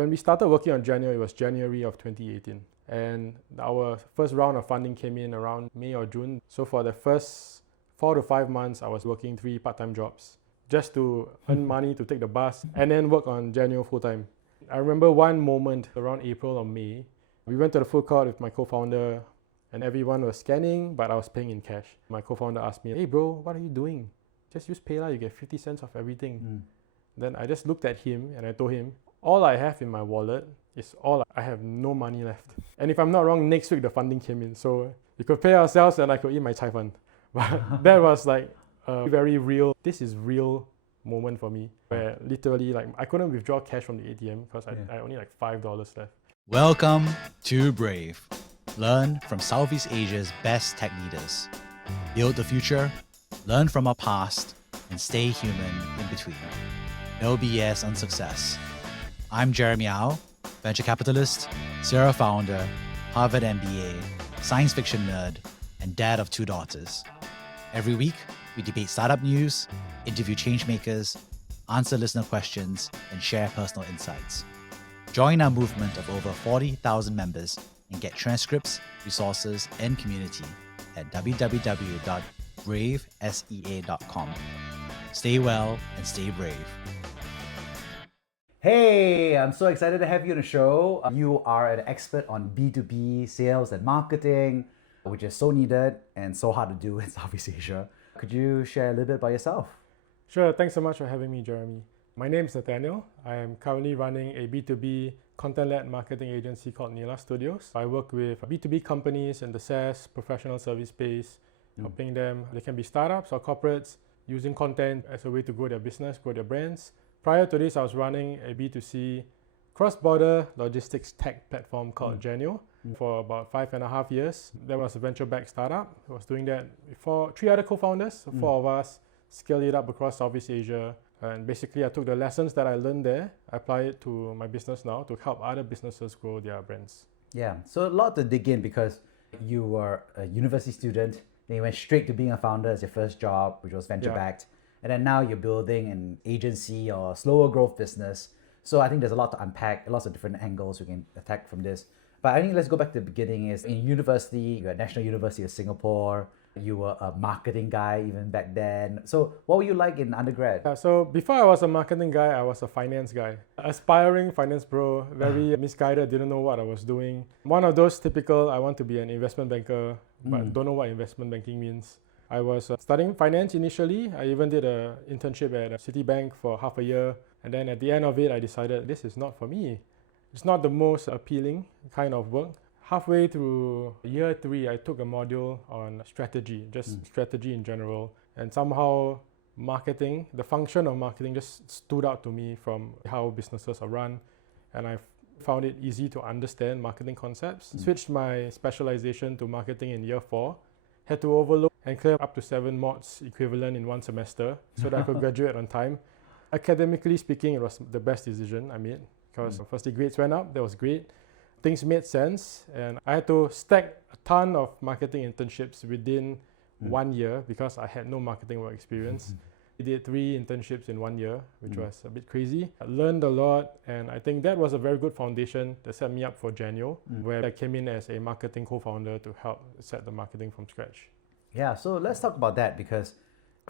When we started working on Janio, it was January of 2018. And our first round of funding came in around May or June. So for the first 4 to 5 months, I was working 3 part-time jobs just to earn money to take the bus and then work on Janio full-time. I remember one moment around April or May. We went to the food court with my co-founder and everyone was scanning, but I was paying in cash. My co-founder asked me, "Hey bro, what are you doing? Just use PayLah, you get 50 cents off everything." Then I just looked at him and I told him, all I have in my wallet is all I have no money left. And if I'm not wrong, next week the funding came in. So we could pay ourselves and I could eat my chai fan. But that was like a very real, this is real moment for me where literally like I couldn't withdraw cash from the ATM because I only like $5 left. Welcome to Brave. Learn from Southeast Asia's best tech leaders. Build the future, learn from our past, and stay human in between. No BS on success. I'm Jeremy Au, venture capitalist, serial founder, Harvard MBA, science fiction nerd, and dad of 2 daughters. Every week, we debate startup news, interview changemakers, answer listener questions, and share personal insights. Join our movement of over 40,000 members and get transcripts, resources, and community at www.bravesea.com. Stay well and stay brave. Hey, I'm so excited to have you on the show. You are an expert on B2B sales and marketing, which is so needed and so hard to do in Southeast Asia. Could you share a little bit about yourself? Sure, thanks so much for having me, Jeremy. My name is Nathaniel. I am currently running a B2B content-led marketing agency called Nila Studios. I work with B2B companies in the SaaS professional service space, helping them. They can be startups or corporates using content as a way to grow their business, grow their brands. Prior to this, I was running a B2C cross-border logistics tech platform called Janio for about 5.5 years. That was a venture-backed startup. I was doing that for 3 other co-founders, 4 of us, scaled it up across Southeast Asia. And basically, I took the lessons that I learned there, I apply it to my business now to help other businesses grow their brands. Yeah, so a lot to dig in because you were a university student, then you went straight to being a founder as your first job, which was venture-backed. And then now you're building an agency or a slower growth business. So I think there's a lot to unpack, lots of different angles we can attack from this. But I think let's go back to the beginning. Is in university, you're at National University of Singapore. You were a marketing guy even back then. So what were you like in undergrad? So before I was a marketing guy, I was a finance guy. Aspiring finance bro, very misguided, didn't know what I was doing. One of those typical, I want to be an investment banker, but don't know what investment banking means. I was studying finance initially. I even did an internship at Citibank for half a year. And then at the end of it, I decided this is not for me. It's not the most appealing kind of work. Halfway through year 3, I took a module on strategy, just strategy in general. And somehow marketing, the function of marketing just stood out to me from how businesses are run. And I found it easy to understand marketing concepts. Switched my specialization to marketing in year 4. Had to overlook and clear up to 7 mods equivalent in 1 semester so that I could graduate on time. Academically speaking, it was the best decision I made because firstly grades went up, that was great. Things made sense and I had to stack a ton of marketing internships within 1 year because I had no marketing work experience. I did 3 internships in 1 year, which was a bit crazy. I learned a lot and I think that was a very good foundation that set me up for Janio, where I came in as a marketing co-founder to help set the marketing from scratch. Yeah, so let's talk about that because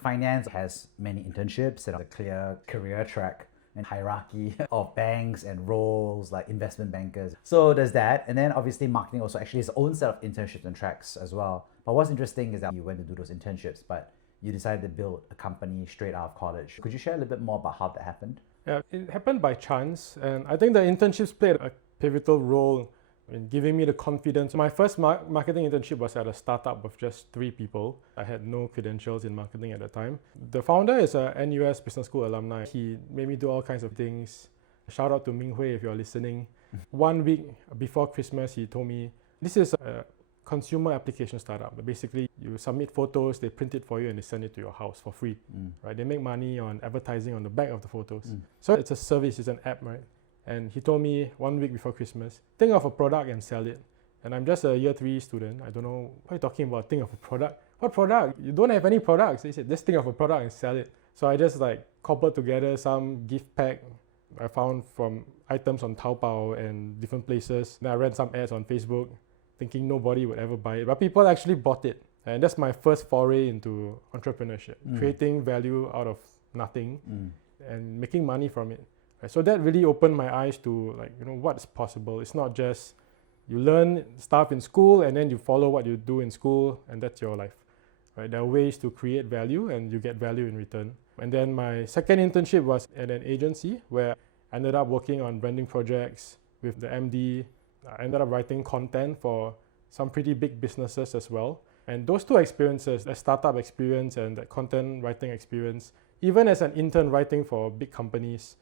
finance has many internships and a clear career track and hierarchy of banks and roles like investment bankers. So there's that. And then obviously marketing also actually has its own set of internships and tracks as well. But what's interesting is that you went to do those internships, but you decided to build a company straight out of college. Could you share a little bit more about how that happened? Yeah, it happened by chance. And I think the internships played a pivotal role in giving me the confidence. My first marketing internship was at a startup of just 3 people. I had no credentials in marketing at the time. The founder is a NUS Business School alumni. He made me do all kinds of things. Shout out to Ming Hui if you're listening. 1 week before Christmas, he told me, this is a consumer application startup. Basically, you submit photos, they print it for you and they send it to your house for free. Right? They make money on advertising on the back of the photos. So it's a service, it's an app, right? And he told me 1 week before Christmas, think of a product and sell it. And I'm just a year 3 student. I don't know what you're talking about, think of a product. What product? You don't have any products. He said, just think of a product and sell it. So I just like cobbled together some gift pack I found from items on Taobao and different places. Then I ran some ads on Facebook thinking nobody would ever buy it. But people actually bought it. And that's my first foray into entrepreneurship, creating value out of nothing and making money from it. Right? So that really opened my eyes to what's possible. It's not just you learn stuff in school and then you follow what you do in school and that's your life. Right? There are ways to create value and you get value in return. And then my second internship was at an agency where I ended up working on branding projects with the MD. I ended up writing content for some pretty big businesses as well. And those two experiences, the startup experience and the content writing experience, even as an intern writing for big companies,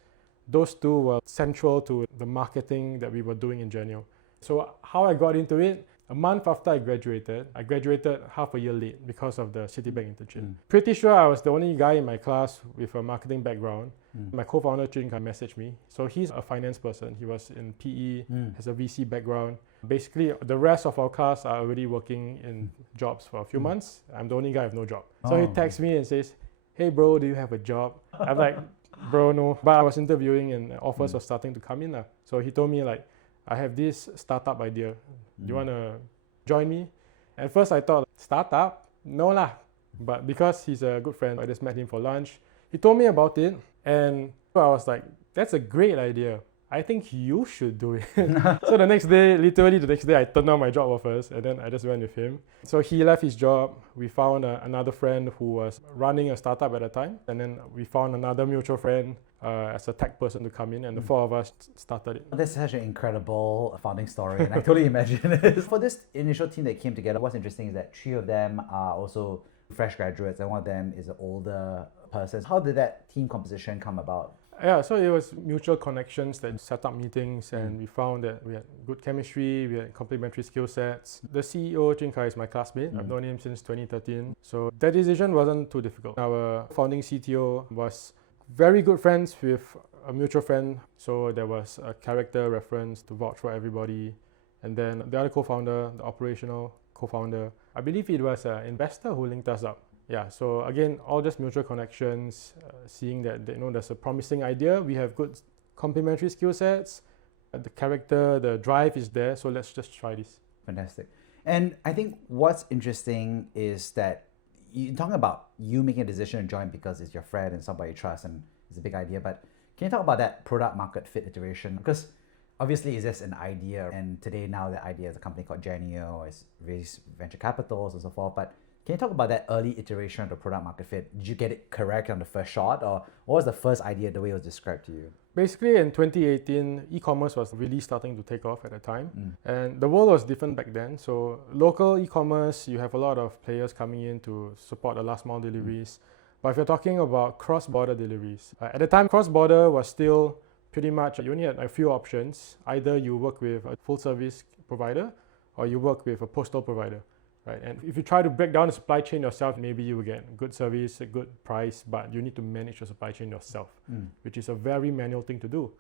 those two were central to the marketing that we were doing in Janio. So how I got into it, a month after I graduated half a year late because of the Citibank internship. Pretty sure I was the only guy in my class with a marketing background. My co-founder Chin messaged me. So he's a finance person. He was in PE, has a VC background. Basically, the rest of our class are already working in jobs for a few months. I'm the only guy with no job. So he texts me and says, "Hey bro, do you have a job?" I'm like, "Bro, no." But I was interviewing and offers were starting to come in. So he told me I have this startup idea. Do you want to join me? At first I thought, startup? No lah. But because he's a good friend, I just met him for lunch. He told me about it and I was like, that's a great idea. I think you should do it. So literally the next day, I turned down my job offers and then I just went with him. So he left his job. We found another friend who was running a startup at the time. And then we found another mutual friend as a tech person to come in and the four of us started it. That's such an incredible founding story and I totally imagine it. For this initial team that came together, what's interesting is that 3 of them are also fresh graduates and one of them is an older person. How did that team composition come about? Yeah, so it was mutual connections that set up meetings and we found that we had good chemistry, we had complementary skill sets. The CEO, Jin Kai, is my classmate. I've known him since 2013. So that decision wasn't too difficult. Our founding CTO was very good friends with a mutual friend. So there was a character reference to vouch for everybody. And then the other co-founder, the operational co-founder, I believe it was an investor who linked us up. Yeah, so again, all just mutual connections, seeing that there's a promising idea, we have good complementary skill sets, the character, the drive is there, so let's just try this. Fantastic. And I think what's interesting is that you're talking about you making a decision to join because it's your friend and somebody you trust and it's a big idea, but can you talk about that product market fit iteration? Because obviously it's just an idea and today now the idea is a company called Janio, it's raised venture capitals and so forth, but can you talk about that early iteration of the product market fit? Did you get it correct on the first shot or what was the first idea, the way it was described to you? Basically in 2018, e-commerce was really starting to take off at the time and the world was different back then. So local e-commerce, you have a lot of players coming in to support the last mile deliveries. But if you're talking about cross-border deliveries, at the time cross-border was still pretty much, you only had a few options. Either you work with a full service provider or you work with a postal provider. Right? And if you try to break down the supply chain yourself, maybe you will get good service, a good price, but you need to manage your supply chain yourself, which is a very manual thing to do.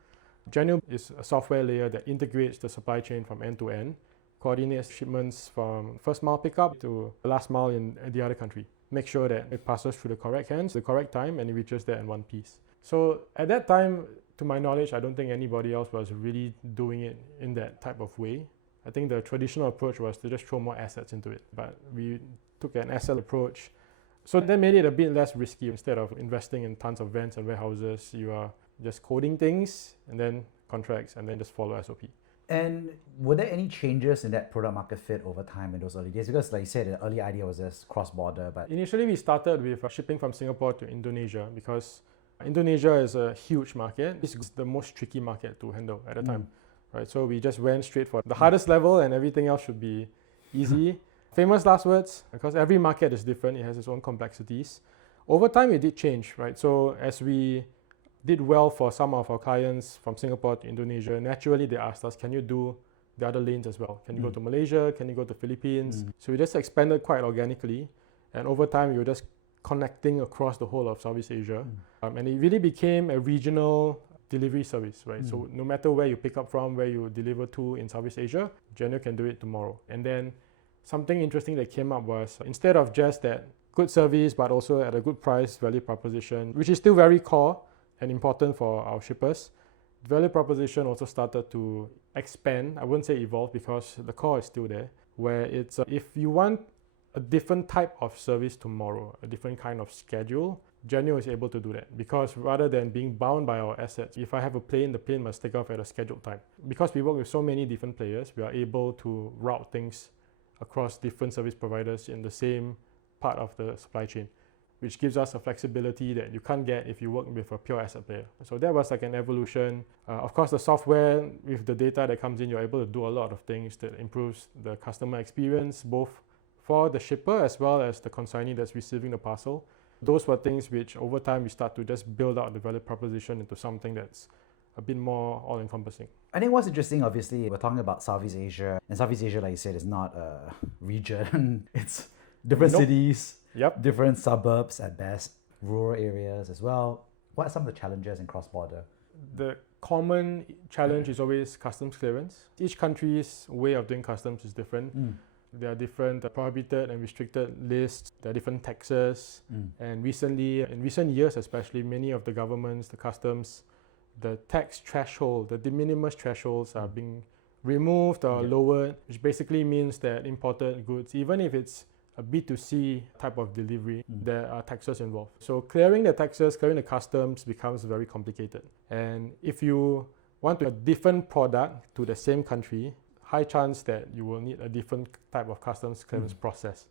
Janio is a software layer that integrates the supply chain from end to end, coordinates shipments from first mile pickup to the last mile in the other country. Make sure that it passes through the correct hands, the correct time, and it reaches there in one piece. So at that time, to my knowledge, I don't think anybody else was really doing it in that type of way. I think the traditional approach was to just throw more assets into it, but we took an asset approach. So that made it a bit less risky. Instead of investing in tons of vans and warehouses, you are just coding things and then contracts and then just follow SOP. And were there any changes in that product market fit over time in those early days? Because like you said, the early idea was just cross-border, but... Initially, we started with shipping from Singapore to Indonesia because Indonesia is a huge market. It's the most tricky market to handle at the time. Right, so we just went straight for the hardest level and everything else should be easy. Famous last words, because every market is different, it has its own complexities. Over time it did change, right? So as we did well for some of our clients from Singapore to Indonesia, naturally they asked us, can you do the other lanes as well? Can you go to Malaysia? Can you go to Philippines? So we just expanded quite organically and over time we were just connecting across the whole of Southeast Asia. And it really became a regional delivery service, right? So no matter where you pick up from, where you deliver to in Southeast Asia, Janio can do it tomorrow. And then something interesting that came up was instead of just that good service, but also at a good price value proposition, which is still very core and important for our shippers, value proposition also started to expand. I wouldn't say evolve because the core is still there, where it's if you want a different type of service tomorrow, a different kind of schedule, Janio is able to do that, because rather than being bound by our assets, if I have a plane, the plane must take off at a scheduled time. Because we work with so many different players, we are able to route things across different service providers in the same part of the supply chain, which gives us a flexibility that you can't get if you work with a pure asset player. So that was like an evolution. Of course, the software with the data that comes in, you're able to do a lot of things that improves the customer experience, both for the shipper as well as the consignee that's receiving the parcel. Those were things which over time we start to just build out the value proposition into something that's a bit more all-encompassing. I think what's interesting, obviously, we're talking about Southeast Asia, and Southeast Asia, like you said, is not a region. It's different cities, different suburbs at best, rural areas as well. What are some of the challenges in cross-border? The common challenge is always customs clearance. Each country's way of doing customs is different. There are different prohibited and restricted lists. There are different taxes. And recently, in recent years especially, many of the governments, the customs, the tax threshold, the de minimis thresholds are being removed or lowered, which basically means that imported goods, even if it's a B2C type of delivery, there are taxes involved. So clearing the taxes, clearing the customs becomes very complicated. And if you want a different product to the same country, high chance that you will need a different type of customs clearance process.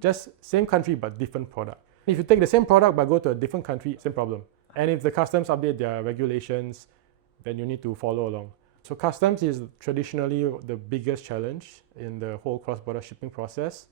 Just same country but different product. If you take the same product but go to a different country, same problem. And if the customs update their regulations, then you need to follow along. So customs is traditionally the biggest challenge in the whole cross-border shipping process.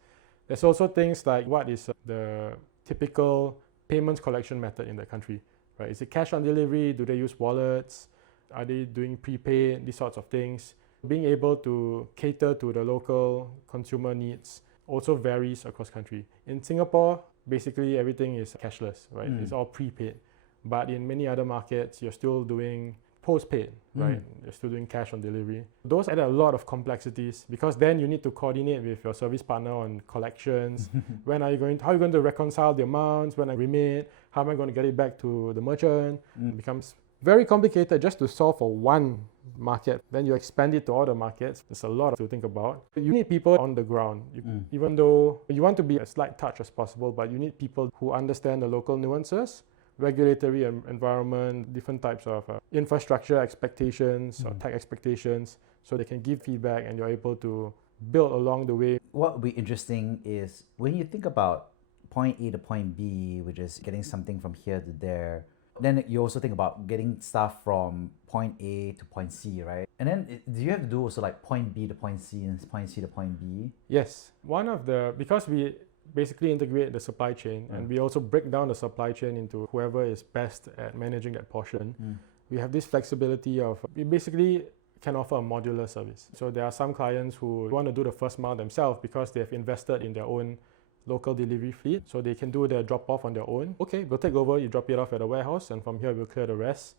There's also things like what is the typical payments collection method in the country, right? Is it cash on delivery? Do they use wallets? Are they doing prepaid? These sorts of things. Being able to cater to the local consumer needs also varies across country. In Singapore, basically everything is cashless, right? It's all prepaid. But in many other markets, you're still doing postpaid, right? You're still doing cash on delivery. Those add a lot of complexities because then you need to coordinate with your service partner on collections. How are you going to reconcile the amounts? When I remit, how am I going to get it back to the merchant? It becomes very complicated just to solve for one market. Then you expand it to all the markets. There's a lot to think about. You need people on the ground. Even though you want to be a slight touch as possible, but you need people who understand the local nuances, regulatory environment, different types of infrastructure expectations or tech expectations, so they can give feedback and you're able to build along the way. What would be interesting is when you think about point A to point B, which is getting something from here to there, then you also think about getting stuff from point A to point C, right? And then do you have to do also like point B to point C and point C to point B? Yes. Because we basically integrate the supply chain and we also break down the supply chain into whoever is best at managing that portion. We have this flexibility of, we basically can offer a modular service. So there are some clients who want to do the first mile themselves because they have invested in their own local delivery fleet, so they can do the drop-off on their own. Okay, we'll take over, you drop it off at a warehouse, and from here we'll clear the rest.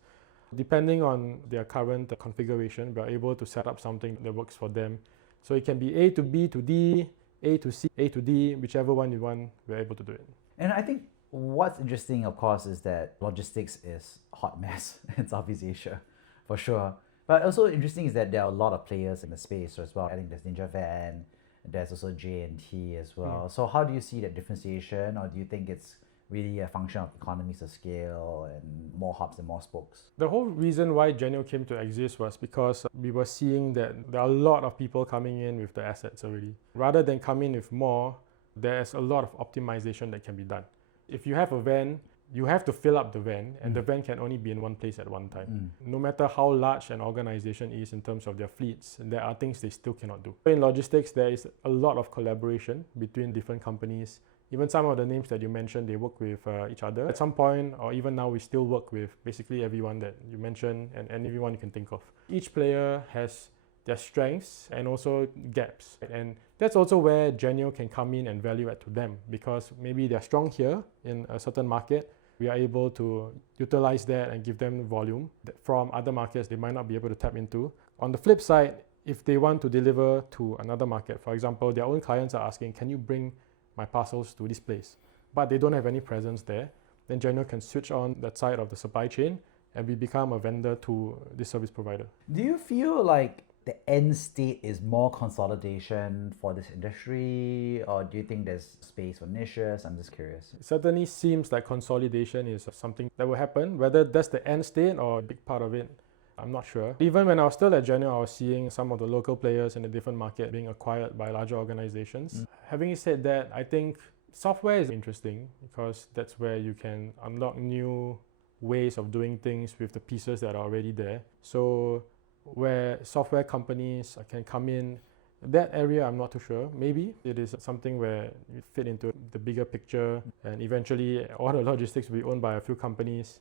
Depending on their current configuration, we're able to set up something that works for them. So it can be A to B to D, A to C, A to D, whichever one you want, we're able to do it. And I think what's interesting, of course, is that logistics is a hot mess in Southeast Asia, for sure. But also interesting is that there are a lot of players in the space as well. I think there's Ninja Van, there's also J&T as well. So how do you see that differentiation, or do you think it's really a function of economies of scale and more hubs and more spokes? The whole reason why Janio came to exist was because we were seeing that there are a lot of people coming in with the assets already. Rather than come in with more, there's a lot of optimization that can be done. If you have a van, you have to fill up the van, and the van can only be in one place at one time. No matter how large an organization is in terms of their fleets, there are things they still cannot do. In logistics, there is a lot of collaboration between different companies. Even some of the names that you mentioned, they work with each other. At some point, or even now, we still work with basically everyone that you mentioned and everyone you can think of. Each player has their strengths and also gaps. And that's also where Janio can come in and value add to them, because maybe they're strong here in a certain market. We are able to utilize that and give them volume that from other markets they might not be able to tap into. On the flip side, if they want to deliver to another market, for example, their own clients are asking, can you bring my parcels to this place? But they don't have any presence there. Then Janio can switch on that side of the supply chain and we become a vendor to this service provider. Do you feel like the end state is more consolidation for this industry, or do you think there's space for niches? I'm just curious. It certainly seems like consolidation is something that will happen. Whether that's the end state or a big part of it, I'm not sure. Even when I was still at Janio, I was seeing some of the local players in a different market being acquired by larger organizations. Having said that, I think software is interesting because that's where you can unlock new ways of doing things with the pieces that are already there. So where software companies can come in, that area I'm not too sure. Maybe it is something where you fit into the bigger picture and eventually all the logistics will be owned by a few companies.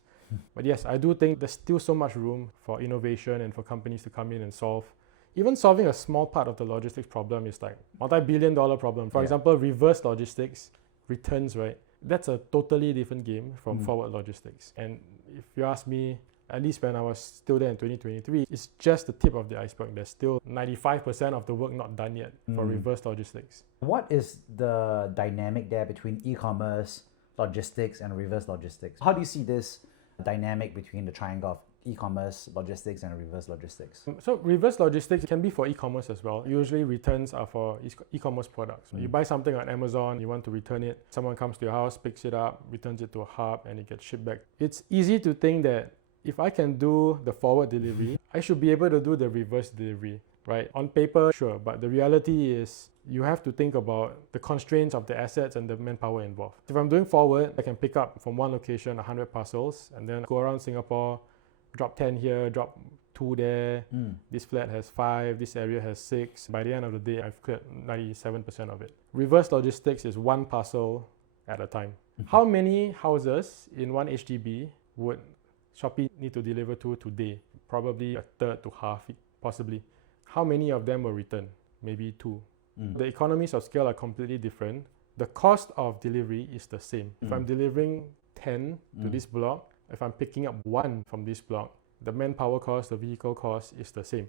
But yes, I do think there's still so much room for innovation and for companies to come in and solve. Even solving a small part of the logistics problem is like multi-billion-dollar problem. For example, reverse logistics, returns, right? That's a totally different game from forward logistics. And if you ask me, at least when I was still there in 2023, it's just the tip of the iceberg. There's still 95% of the work not done yet for reverse logistics. What is the dynamic there between e-commerce, logistics, and reverse logistics? How do you see this dynamic between the triangle of e-commerce, logistics, and reverse logistics? So reverse logistics can be for e-commerce as well. Usually returns are for e-commerce products. You buy something on Amazon, you want to return it. Someone comes to your house, picks it up, returns it to a hub, and it gets shipped back. It's easy to think that if I can do the forward delivery, I should be able to do the reverse delivery, right? On paper, sure, but the reality is you have to think about the constraints of the assets and the manpower involved. If I'm doing forward, I can pick up from one location 100 parcels and then go around Singapore, drop 10 here, drop 2 there. This flat has 5, this area has 6. By the end of the day, I've cleared 97% of it. Reverse logistics is one parcel at a time. How many houses in one HDB would Shopee need to deliver to today? Probably a third to half, possibly. How many of them will return? Maybe 2. The economies of scale are completely different. The cost of delivery is the same. If I'm delivering 10 to this block, if I'm picking up 1 from this block, the manpower cost, the vehicle cost is the same.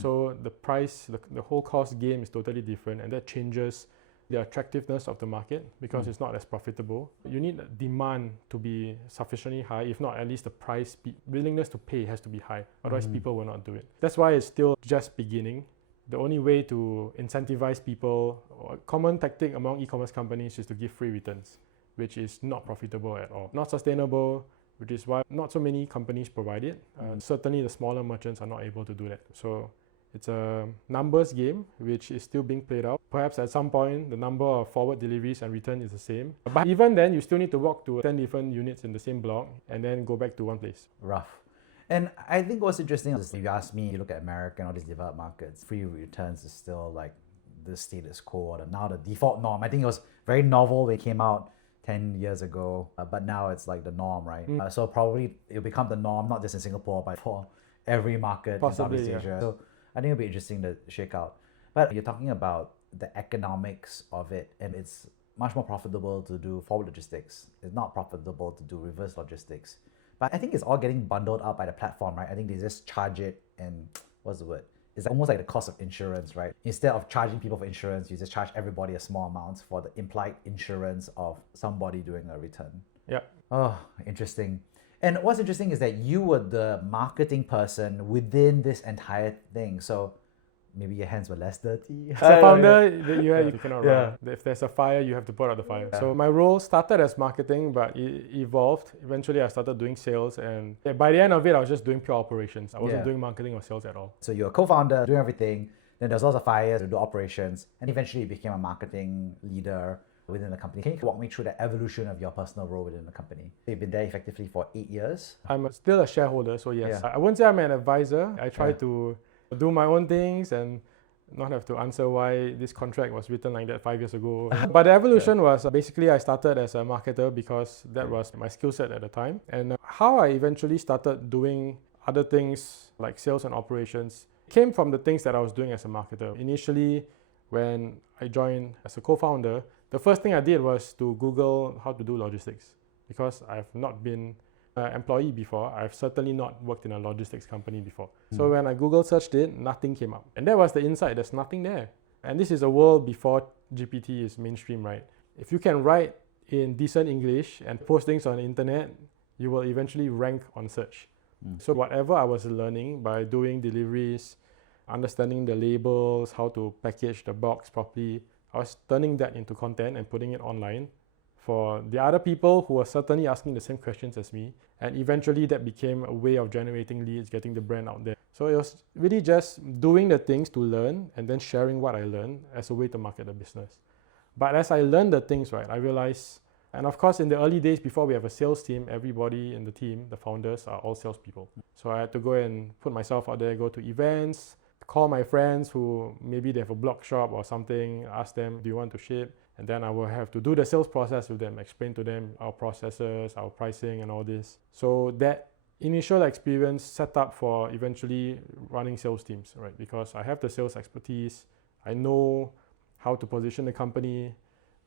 So the price, the whole cost game is totally different, and that changes the attractiveness of the market because it's not as profitable. You need demand to be sufficiently high, if not at least the price, willingness to pay has to be high, otherwise people will not do it. That's why it's still just beginning. The only way to incentivize people, or a common tactic among e-commerce companies, is to give free returns, which is not profitable at all, not sustainable, which is why not so many companies provide it. Certainly the smaller merchants are not able to do that. So it's a numbers game which is still being played out. Perhaps at some point the number of forward deliveries and return is the same. But even then, you still need to walk to 10 different units in the same block and then go back to one place. Rough. And I think what's interesting is, if you ask me, you look at America and all these developed markets, free returns is still like the status quo, or now the default norm. I think it was very novel when it came out 10 years ago, but now it's like the norm, right? So probably it'll become the norm, not just in Singapore, but for every market Possibly, in Southeast Asia. So I think it'll be interesting to shake out. But you're talking about the economics of it, and it's much more profitable to do forward logistics. It's not profitable to do reverse logistics. But I think it's all getting bundled up by the platform, right? I think they just charge it, and what's the word? It's almost like the cost of insurance, right? Instead of charging people for insurance, you just charge everybody a small amount for the implied insurance of somebody doing a return. Yeah. Oh, interesting. And what's interesting is that you were the marketing person within this entire thing. So maybe your hands were less dirty. As a founder, you cannot run. If there's a fire, you have to put out the fire. So my role started as marketing, but it evolved. Eventually, I started doing sales, and by the end of it, I was just doing pure operations. I wasn't doing marketing or sales at all. So you're a co-founder, doing everything. Then there's lots of fires to do operations, and eventually you became a marketing leader within the company. Can you walk me through the evolution of your personal role within the company? You've been there effectively for 8 years. I'm still a shareholder, so yes. I wouldn't say I'm an advisor. I try to do my own things and not have to answer why this contract was written like that 5 years ago. But the evolution was basically I started as a marketer because that was my skill set at the time. And how I eventually started doing other things like sales and operations came from the things that I was doing as a marketer. Initially, when I joined as a co-founder, the first thing I did was to Google how to do logistics because I've not been an employee before. I've certainly not worked in a logistics company before. So when I Google searched it, nothing came up. And that was the insight, there's nothing there. And this is a world before GPT is mainstream, right? If you can write in decent English and post things on the internet, you will eventually rank on search. So whatever I was learning by doing deliveries, understanding the labels, how to package the box properly, I was turning that into content and putting it online for the other people who were certainly asking the same questions as me. And eventually that became a way of generating leads, getting the brand out there. So it was really just doing the things to learn and then sharing what I learned as a way to market the business. But as I learned the things, right, I realized, and of course in the early days before we have a sales team, everybody in the team, the founders, are all salespeople. So I had to go and put myself out there, go to events, call my friends who maybe they have a blog shop or something, ask them, do you want to ship? And then I will have to do the sales process with them, explain to them our processes, our pricing and all this. So that initial experience set up for eventually running sales teams, right? Because I have the sales expertise, I know how to position the company.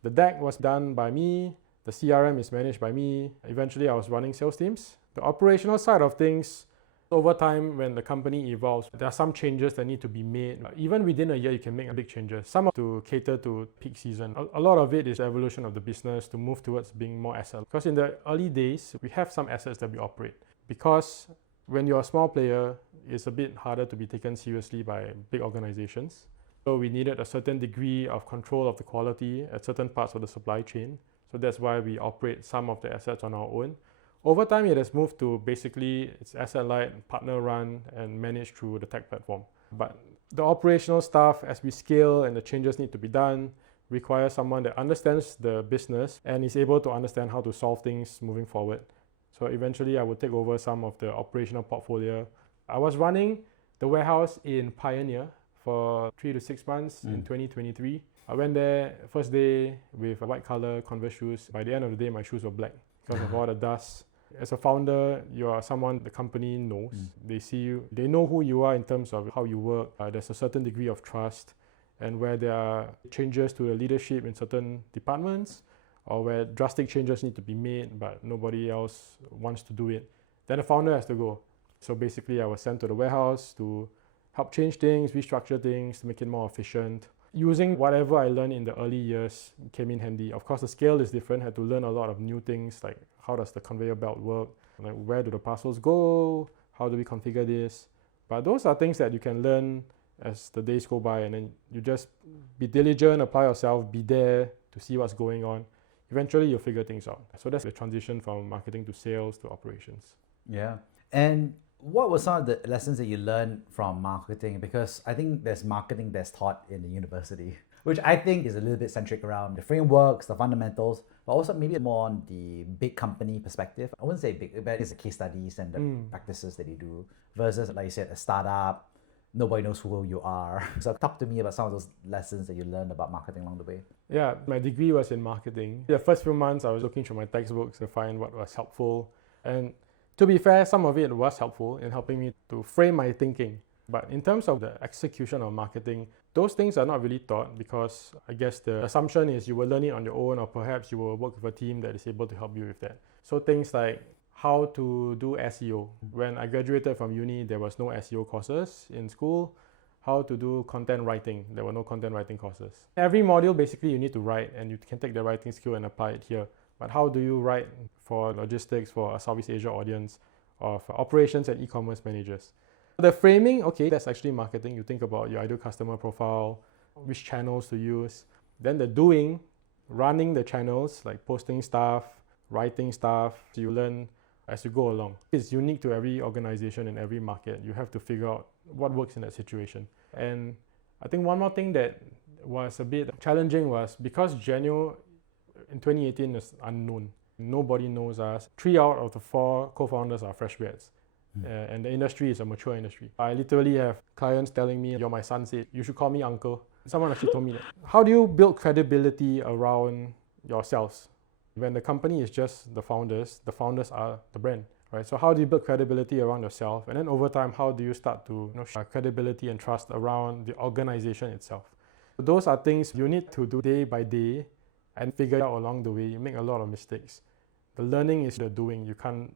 The deck was done by me, the CRM is managed by me. Eventually I was running sales teams. The operational side of things, over time, when the company evolves, there are some changes that need to be made. Even within a year, you can make big changes. Some to cater to peak season. A lot of it is the evolution of the business to move towards being more asset. Because in the early days, we have some assets that we operate. Because when you're a small player, it's a bit harder to be taken seriously by big organizations. So we needed a certain degree of control of the quality at certain parts of the supply chain. So that's why we operate some of the assets on our own. Over time, it has moved to basically it's asset-light, partner-run, and managed through the tech platform. But the operational stuff, as we scale and the changes need to be done, requires someone that understands the business and is able to understand how to solve things moving forward. So eventually, I would take over some of the operational portfolio. I was running the warehouse in Pioneer for 3 to 6 months in 2023. I went there first day with a white color Converse shoes. By the end of the day, my shoes were black because of all the dust. As a founder, you are someone the company knows. They see you, they know who you are in terms of how you work. There's a certain degree of trust, and where there are changes to the leadership in certain departments or where drastic changes need to be made but nobody else wants to do it, then the founder has to go. So basically I was sent to the warehouse to help change things, restructure things, to make it more efficient. Using whatever I learned in the early years came in handy. Of course, the scale is different. I had to learn a lot of new things, like how does the conveyor belt work? Like where do the parcels go? How do we configure this? But those are things that you can learn as the days go by, and then you just be diligent, apply yourself, be there to see what's going on. Eventually, you'll figure things out. So that's the transition from marketing to sales to operations. Yeah. And what were some of the lessons that you learned from marketing? Because I think there's marketing that's taught in the university, which I think is a little bit centric around the frameworks, the fundamentals, but also maybe more on the big company perspective. I wouldn't say big, but it's the case studies and the practices that you do versus, like you said, a startup. Nobody knows who you are. So talk to me about some of those lessons that you learned about marketing along the way. Yeah, my degree was in marketing. The first few months, I was looking through my textbooks to find what was helpful. And to be fair, some of it was helpful in helping me to frame my thinking. But in terms of the execution of marketing, those things are not really taught because I guess the assumption is you will learn it on your own, or perhaps you will work with a team that is able to help you with that. So things like how to do SEO. When I graduated from uni, there was no SEO courses in school. How to do content writing. There were no content writing courses. Every module, basically, you need to write, and you can take the writing skill and apply it here. But how do you write for logistics, for a Southeast Asia audience, or for operations and e-commerce managers? The framing, okay, that's actually marketing. You think about your ideal customer profile, which channels to use. Then the doing, running the channels, like posting stuff, writing stuff. You learn as you go along. It's unique to every organization and every market. You have to figure out what works in that situation. And I think one more thing that was a bit challenging was because Janio in 2018 is unknown. Nobody knows us. 3 out of the 4 co-founders are fresh grads. And the industry is a mature industry. I literally have clients telling me, you're my son's age, you should call me uncle. Someone actually told me that. How do you build credibility around yourselves? When the company is just the founders are the brand, right? So how do you build credibility around yourself? And then over time, how do you start to show credibility and trust around the organization itself? Those are things you need to do day by day and figure out along the way. You make a lot of mistakes. The learning is the doing. You can't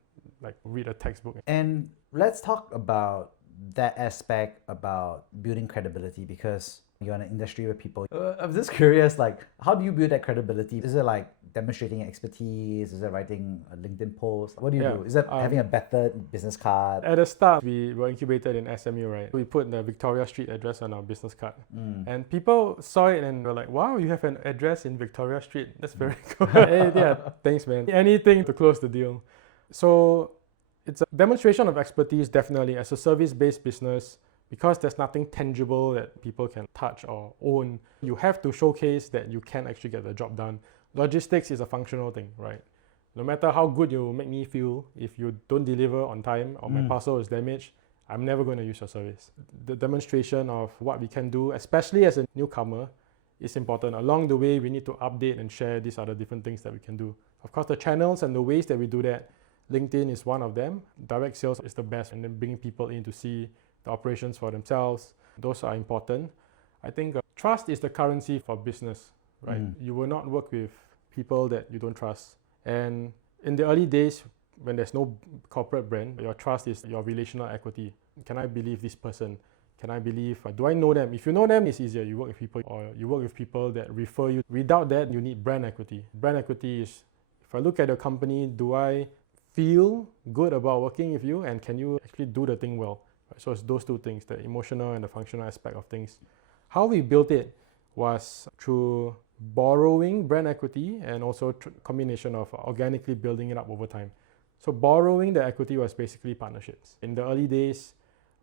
read a textbook. And let's talk about that aspect about building credibility, because you're in an industry where people, I'm just curious, how do you build that credibility? Is it like demonstrating expertise? Is it writing a LinkedIn post? What do you Yeah, do? Is it having a better business card? At the start, we were incubated in SMU, right? We put the Victoria Street address on our business card. And people saw it and were like, wow, you have an address in Victoria Street. That's very cool. Hey, yeah, thanks, man. Anything to close the deal. So it's a demonstration of expertise, definitely. As a service-based business, because there's nothing tangible that people can touch or own, you have to showcase that you can actually get the job done. Logistics is a functional thing, right? No matter how good you make me feel, if you don't deliver on time or my parcel is damaged, I'm never going to use your service. The demonstration of what we can do, especially as a newcomer, is important. Along the way, we need to update and share these other different things that we can do. Of course, the channels and the ways that we do that, LinkedIn is one of them. Direct sales is the best, and then bringing people in to see the operations for themselves. Those are important. I think trust is the currency for business, right? You will not work with people that you don't trust. And in the early days, when there's no corporate brand, your trust is your relational equity. Can I believe this person? Can I believe, do I know them? If you know them, it's easier. You work with people, or you work with people that refer you. Without that, you need brand equity. Brand equity is, if I look at a company, do I feel good about working with you, and can you actually do the thing well? So it's those two things, the emotional and the functional aspect of things. How we built it was through borrowing brand equity and also combination of organically building it up over time. So borrowing the equity was basically partnerships. In the early days,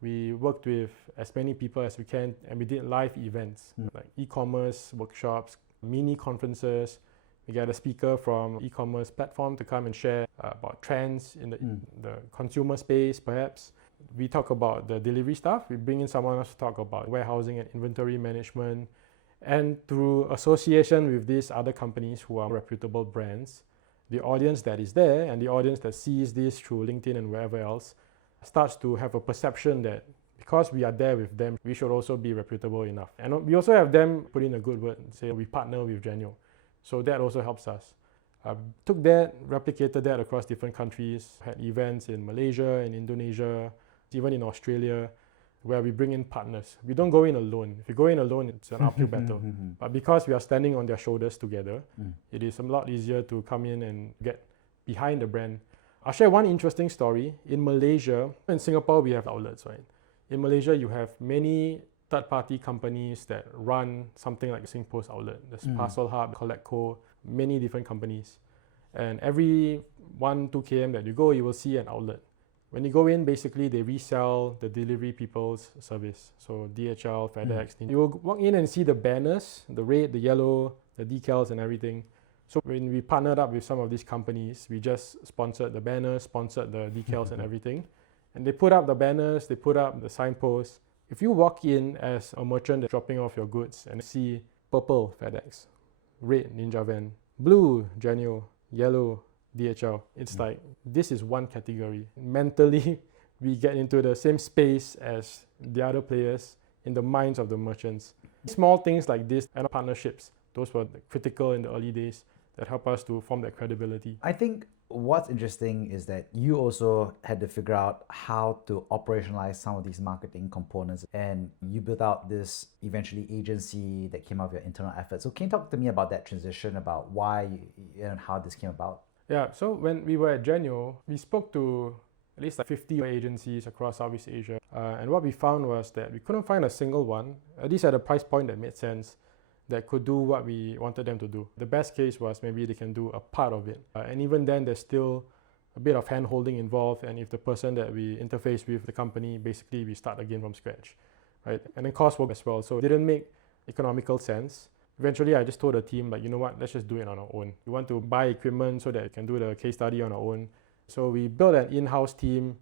we worked with as many people as we can, and we did live events like e-commerce workshops, mini conferences. We get a speaker from e-commerce platform to come and share about trends in the consumer space, perhaps. We talk about the delivery stuff. We bring in someone else to talk about warehousing and inventory management. And through association with these other companies who are reputable brands, the audience that is there and the audience that sees this through LinkedIn and wherever else starts to have a perception that because we are there with them, we should also be reputable enough. And we also have them put in a good word and say we partner with Janio. So that also helps us. Took that, replicated that across different countries, had events in Malaysia, in Indonesia, even in Australia, where we bring in partners. We don't go in alone. If you go in alone, it's an uphill battle. But because we are standing on their shoulders together, it is a lot easier to come in and get behind the brand. I'll share one interesting story. In Malaysia, in Singapore, we have outlets, right? In Malaysia, you have many third-party companies that run something like a SingPost outlet. There's Parcel Hub, CollectCo, many different companies. And every 1-2 km that you go, you will see an outlet. When you go in, basically they resell the delivery people's service. So DHL, FedEx. You will walk in and see the banners, the red, the yellow, the decals and everything. So when we partnered up with some of these companies, we just sponsored the banners, sponsored the decals and everything. And they put up the banners, they put up the signposts. If you walk in as a merchant that's dropping off your goods and see purple FedEx, red Ninja Van, blue Janio, yellow DHL, it's like this is one category. Mentally, we get into the same space as the other players in the minds of the merchants. Small things like this and partnerships, those were critical in the early days that help us to form that credibility. I think what's interesting is that you also had to figure out how to operationalize some of these marketing components, and you built out this eventually agency that came out of your internal efforts. So can you talk to me about that transition, about why and how this came about? Yeah, so when we were at Janio, we spoke to at least like 50 agencies across Southeast Asia. And what we found was that we couldn't find a single one, at least at a price point that made sense, that could do what we wanted them to do. The best case was maybe they can do a part of it. And even then, there's still a bit of hand-holding involved. And if the person that we interface with, the company, basically we start again from scratch, right? And then cost work as well. So it didn't make economical sense. Eventually, I just told the team, like, you know what, let's just do it on our own. We want to buy equipment so that we can do the case study on our own. So we built an in-house team,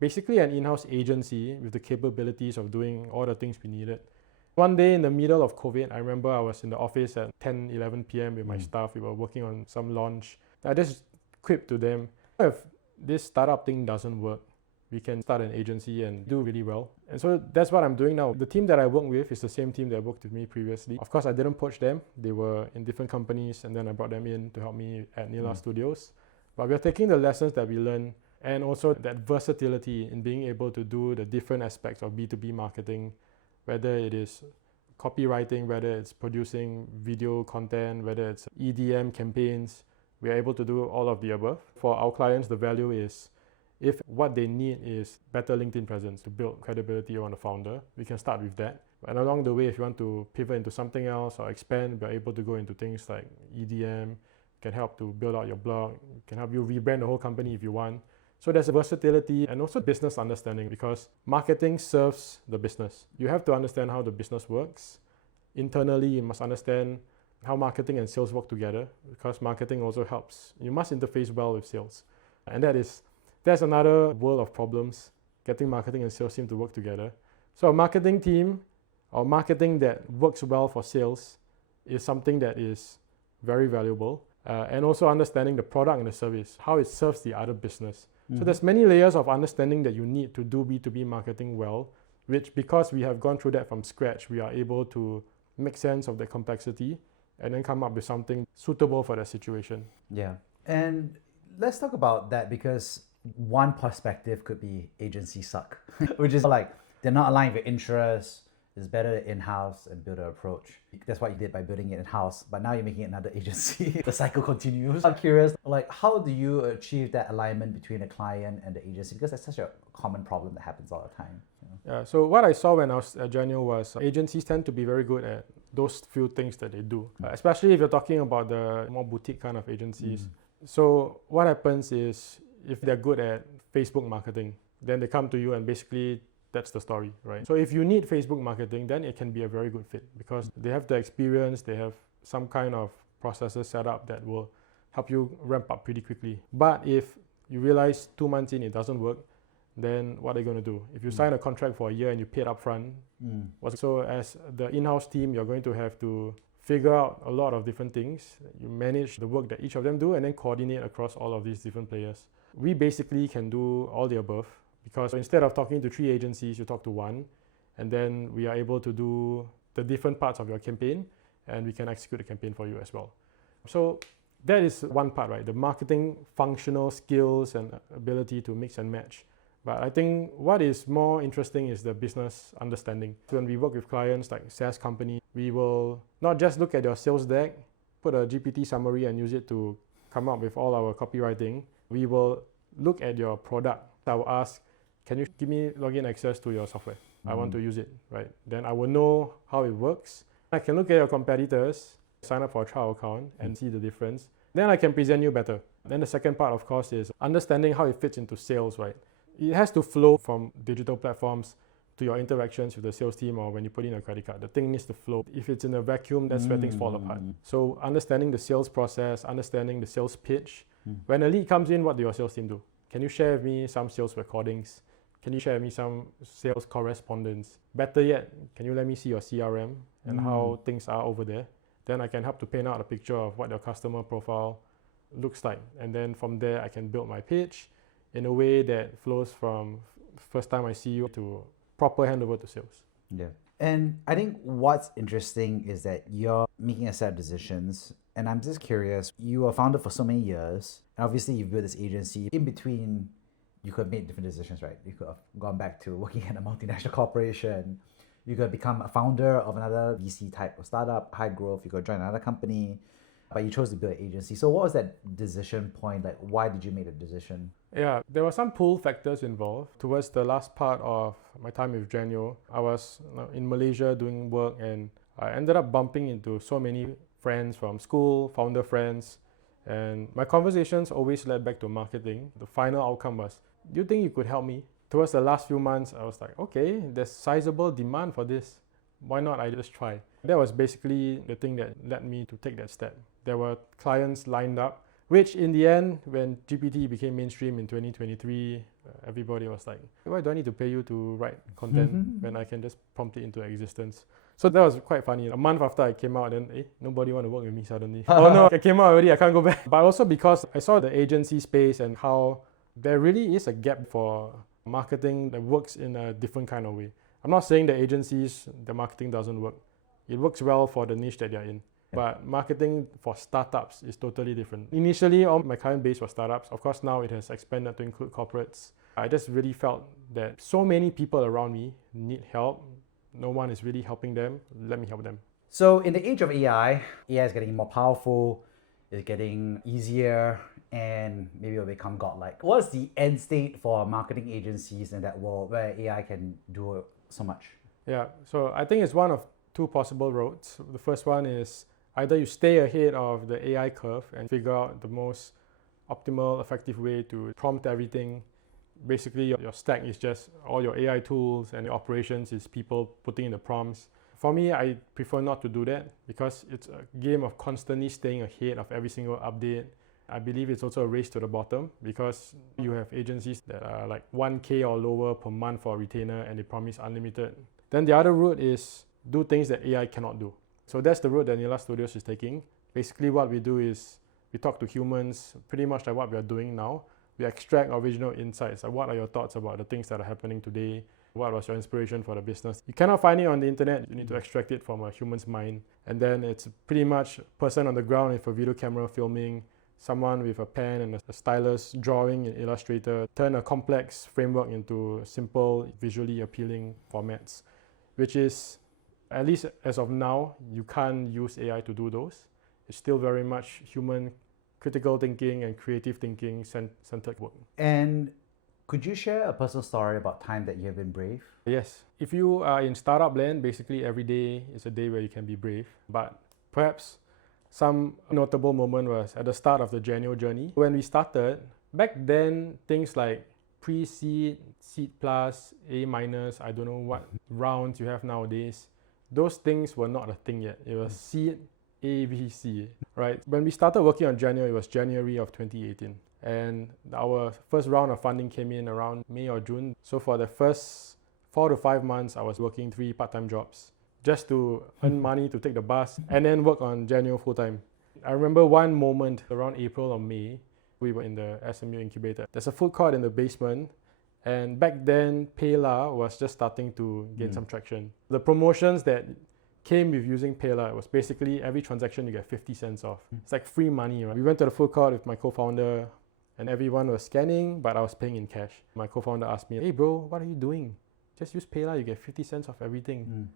basically an in-house agency with the capabilities of doing all the things we needed. One day in the middle of COVID, I remember I was in the office at 10, 11 p.m. with my staff. We were working on some launch. I just quipped to them, if this startup thing doesn't work, we can start an agency and do really well. And so that's what I'm doing now. The team that I work with is the same team that worked with me previously. Of course, I didn't poach them. They were in different companies, and then I brought them in to help me at Nila Studios. But we're taking the lessons that we learned and also that versatility in being able to do the different aspects of B2B marketing, whether it is copywriting, whether it's producing video content, whether it's EDM campaigns, we are able to do all of the above. For our clients, the value is if what they need is better LinkedIn presence to build credibility on the founder, we can start with that. And along the way, if you want to pivot into something else or expand, we're able to go into things like EDM, can help to build out your blog, can help you rebrand the whole company if you want. So there's a versatility and also business understanding, because marketing serves the business. You have to understand how the business works. Internally, you must understand how marketing and sales work together, because marketing also helps. You must interface well with sales. And that's another world of problems. Getting marketing and sales team to work together. So a marketing team or marketing that works well for sales is something that is very valuable. And also understanding the product and the service, how it serves the other business. So there's many layers of understanding that you need to do B2B marketing well, which because we have gone through that from scratch, we are able to make sense of the complexity and then come up with something suitable for that situation. Yeah. And let's talk about that, because one perspective could be agencies suck, which is like they're not aligned with interests. It's better in-house and build an approach. That's what you did by building it in-house, but now you're making it another agency. The cycle continues. I'm curious, like, how do you achieve that alignment between the client and the agency? Because that's such a common problem that happens all the time. Yeah, so what I saw when I was at Janio was agencies tend to be very good at those few things that they do, especially if you're talking about the more boutique kind of agencies. So what happens is, if they're good at Facebook marketing, then they come to you and basically that's the story, right? So if you need Facebook marketing, then it can be a very good fit, because they have the experience, they have some kind of processes set up that will help you ramp up pretty quickly. But if you realize 2 months in it doesn't work, then what are you going to do? If you sign a contract for a year and you paid upfront, so as the in-house team, you're going to have to figure out a lot of different things. You manage the work that each of them do and then coordinate across all of these different players. We basically can do all the above, because instead of talking to 3 agencies, you talk to 1, and then we are able to do the different parts of your campaign, and we can execute the campaign for you as well. So that is one part, right? The marketing functional skills and ability to mix and match. But I think what is more interesting is the business understanding. When we work with clients like SaaS company, we will not just look at your sales deck, put a GPT summary and use it to come up with all our copywriting. We will look at your product. I will ask, can you give me login access to your software? I want to use it, right? Then I will know how it works. I can look at your competitors, sign up for a trial account and see the difference. Then I can present you better. Then the second part, of course, is understanding how it fits into sales, right? It has to flow from digital platforms to your interactions with the sales team, or when you put in a credit card. The thing needs to flow. If it's in a vacuum, that's where things fall apart. So understanding the sales process, understanding the sales pitch. When a lead comes in, what do your sales team do? Can you share with me some sales recordings? Can you share with me some sales correspondence? Better yet, can you let me see your CRM and how things are over there? Then I can help to paint out a picture of what your customer profile looks like. And then from there, I can build my pitch in a way that flows from first time I see you to proper handover to sales. Yeah. And I think what's interesting is that you're making a set of decisions. And I'm just curious, you were founded for so many years. And obviously, you've built this agency. In between, you could have made different decisions, right? You could have gone back to working at a multinational corporation. You could become a founder of another VC type of startup, high growth. You could join another company. But you chose to build an agency. So what was that decision point? Like, why did you make the decision? Yeah, there were some pull factors involved. Towards the last part of my time with Janio, I was in Malaysia doing work, and I ended up bumping into so many friends from school, founder friends, and my conversations always led back to marketing. The final outcome was, do you think you could help me? Towards the last few months, I was like, okay, there's sizable demand for this. Why not I just try? That was basically the thing that led me to take that step. There were clients lined up, which in the end, when GPT became mainstream in 2023, everybody was like, why do I need to pay you to write content when I can just prompt it into existence? So that was quite funny. A month after I came out, then nobody want to work with me suddenly. Oh no, I came out already, I can't go back. But also because I saw the agency space and how there really is a gap for marketing that works in a different kind of way. I'm not saying the agencies, the marketing doesn't work. It works well for the niche that you're in. But marketing for startups is totally different. Initially, all my client base was startups. Of course, now it has expanded to include corporates. I just really felt that so many people around me need help, no one is really helping them, let me help them. So in the age of AI is getting more powerful, it's getting easier, and maybe it'll become godlike. What's the end state for marketing agencies in that world where AI can do so much? Yeah, so I think it's one of two possible roads. The first one is either you stay ahead of the AI curve and figure out the most optimal, effective way to prompt everything. Basically, your stack is just all your AI tools, and your operations is people putting in the prompts. For me, I prefer not to do that because it's a game of constantly staying ahead of every single update. I believe it's also a race to the bottom because you have agencies that are like 1K or lower per month for a retainer and they promise unlimited. Then the other route is do things that AI cannot do. So that's the route that Nila Studios is taking. Basically what we do is we talk to humans, pretty much like what we are doing now. We extract original insights. Like what are your thoughts about the things that are happening today? What was your inspiration for the business? You cannot find it on the internet. You need to extract it from a human's mind. And then it's pretty much person on the ground with a video camera filming, someone with a pen and a stylus drawing in Illustrator, turn a complex framework into simple, visually appealing formats, which is, at least as of now, you can't use AI to do those. It's still very much human critical thinking and creative thinking centered work. And could you share a personal story about time that you have been brave? Yes. If you are in startup land, basically every day is a day where you can be brave. But perhaps some notable moment was at the start of the Janio journey. When we started, back then, things like pre-seed, seed plus, A minus, I don't know what rounds you have nowadays, those things were not a thing yet. It was seed, A, B, C, right? When we started working on Janio, it was January of 2018. And our first round of funding came in around May or June. So for the first 4 to 5 months, I was working 3 part-time jobs just to earn money to take the bus and then work on Janio full-time. I remember one moment around April or May, we were in the SMU incubator. There's a food court in the basement, and back then PayLah was just starting to gain some traction. The promotions that came with using PayLah was basically every transaction you get 50 cents off. It's like free money, right? We went to the food court with my co-founder and everyone was scanning, but I was paying in cash. My co-founder asked me, "Hey bro, what are you doing? Just use PayLah, you get 50 cents off everything."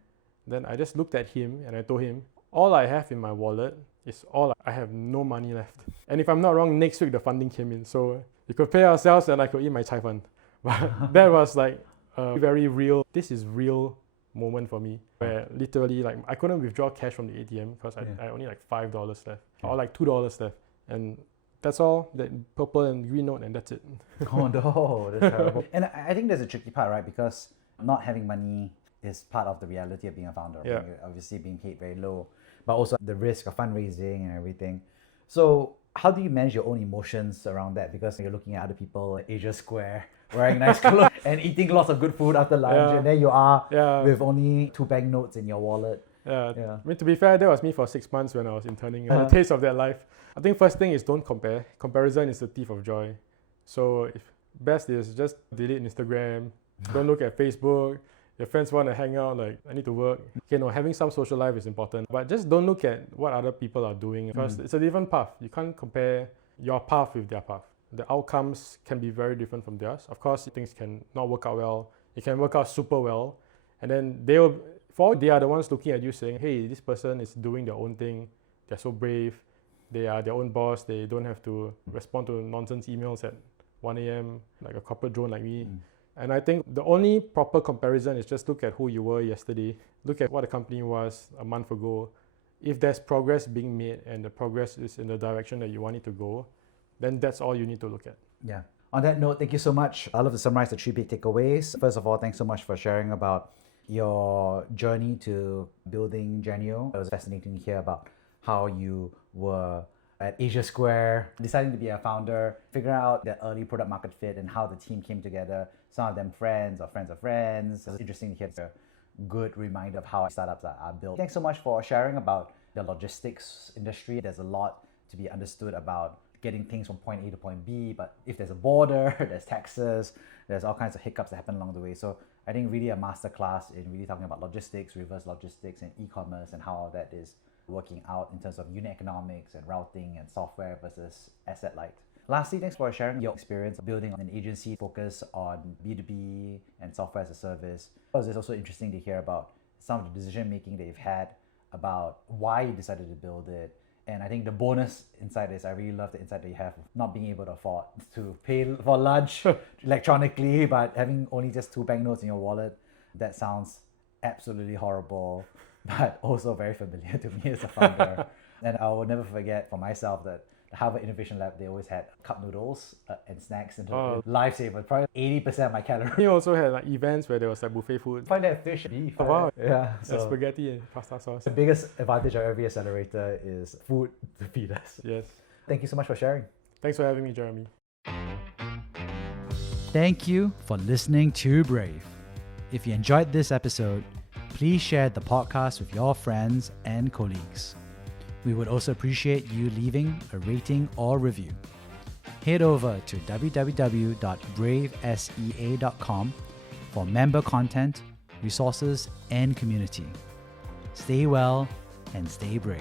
Then I just looked at him and I told him, all I have in my wallet is all I have no money left. And if I'm not wrong, next week the funding came in. So we could pay ourselves and I could eat my chai fan. But that was like a very real, this is real moment for me where literally like I couldn't withdraw cash from the ATM because I only like $5 left or like $2 left. And that's all, that purple and green note, and that's it. Oh no, that's terrible. And I think there's a tricky part, right? Because not having money is part of the reality of being a founder. Yeah. You're obviously being paid very low, but also the risk of fundraising and everything. So how do you manage your own emotions around that? Because you're looking at other people at Asia Square wearing nice clothes and eating lots of good food after lunch, and there you are with only 2 banknotes in your wallet. I mean, to be fair, that was me for 6 months when I was interning. The taste of that life. I think first thing is don't compare. Comparison is the thief of joy. So if best is just delete Instagram. Don't look at Facebook. Your friends want to hang out, like, I need to work. Okay, no, having some social life is important. But just don't look at what other people are doing because it's a different path. You can't compare your path with their path. The outcomes can be very different from theirs. Of course, things can not work out well. It can work out super well. And then they are the ones looking at you saying, hey, this person is doing their own thing. They're so brave. They are their own boss. They don't have to respond to nonsense emails at 1 a.m. like a corporate drone like me. And I think the only proper comparison is just look at who you were yesterday. Look at what the company was a month ago. If there's progress being made and the progress is in the direction that you want it to go, then that's all you need to look at. Yeah. On that note, thank you so much. I'd love to summarize the 3 big takeaways. First of all, thanks so much for sharing about your journey to building Janio. It was fascinating to hear about how you were at Asia Square, deciding to be a founder, figuring out the early product market fit and how the team came together. Some of them friends or friends of friends. It was interesting to hear a good reminder of how startups are built. Thanks so much for sharing about the logistics industry. There's a lot to be understood about getting things from point A to point B, but if there's a border, there's taxes, there's all kinds of hiccups that happen along the way. So I think really a masterclass in really talking about logistics, reverse logistics, and e-commerce, and how that is working out in terms of unit economics and routing and software versus asset light. Lastly, thanks for sharing your experience building an agency focused on B2B and software as a service. It was also interesting to hear about some of the decision making that you've had about why you decided to build it. And I think the bonus insight is I really love the insight that you have of not being able to afford to pay for lunch electronically, but having only just 2 banknotes in your wallet. That sounds absolutely horrible, but also very familiar to me as a founder. And I will never forget for myself that the Harvard Innovation Lab, they always had cup noodles and snacks and lifesaver. Probably 80% of my calories. He also had like events where there was like buffet food. Find that fish, beef. Oh, wow. Yeah. So spaghetti and pasta sauce. The biggest advantage of every accelerator is food to feed us. Yes. Thank you so much for sharing. Thanks for having me, Jeremy. Thank you for listening to Brave. If you enjoyed this episode, please share the podcast with your friends and colleagues. We would also appreciate you leaving a rating or review. Head over to www.bravesea.com for member content, resources, and community. Stay well and stay brave.